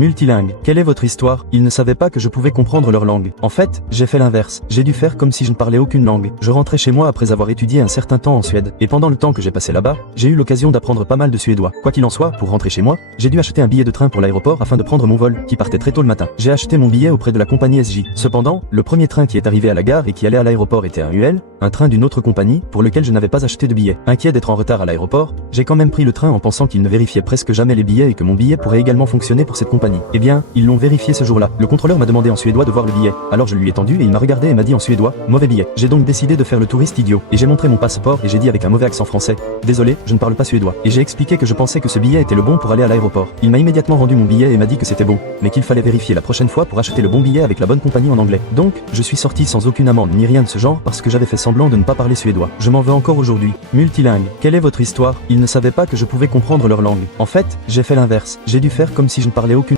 Multilingue. Quelle est votre histoire? Ils ne savaient pas que je pouvais comprendre leur langue. En fait, j'ai fait l'inverse. J'ai dû faire comme si je ne parlais aucune langue. Je rentrais chez moi après avoir étudié un certain temps en Suède. Et pendant le temps que j'ai passé là-bas, j'ai eu l'occasion d'apprendre pas mal de suédois. Quoi qu'il en soit, pour rentrer chez moi, j'ai dû acheter un billet de train pour l'aéroport afin de prendre mon vol, qui partait très tôt le matin. J'ai acheté mon billet auprès de la compagnie SJ. Cependant, le premier train qui est arrivé à la gare et qui allait à l'aéroport était un UL, un train d'une autre compagnie, pour lequel je n'avais pas acheté de billet. Inquiet d'être en retard à l'aéroport, j'ai quand même pris le train en pensant qu'ils ne vérifiaient presque jamais les billets et que mon billet pourrait également fonctionner pour cette compagnie. Eh bien, ils l'ont vérifié ce jour-là. Le contrôleur m'a demandé en suédois de voir le billet. Alors je lui ai tendu et il m'a regardé et m'a dit en suédois, mauvais billet. J'ai donc décidé de faire le touriste idiot. Et j'ai montré mon passeport et j'ai dit avec un mauvais accent français, désolé, je ne parle pas suédois. Et j'ai expliqué que je pensais que ce billet était le bon pour aller à l'aéroport. Il m'a immédiatement rendu mon billet et m'a dit que c'était bon, mais qu'il fallait vérifier la prochaine fois pour acheter le bon billet avec la bonne compagnie en anglais. Donc, je suis sorti sans aucune amende ni rien de ce genre parce que j'avais fait semblant de ne pas parler suédois. Je m'en veux encore aujourd'hui. Multilingue. Quelle est votre histoire? Ils ne savaient pas que je pouvais comprendre leur langue. En fait, j'ai fait l'inverse. J'ai dû faire comme si je ne parlais aucune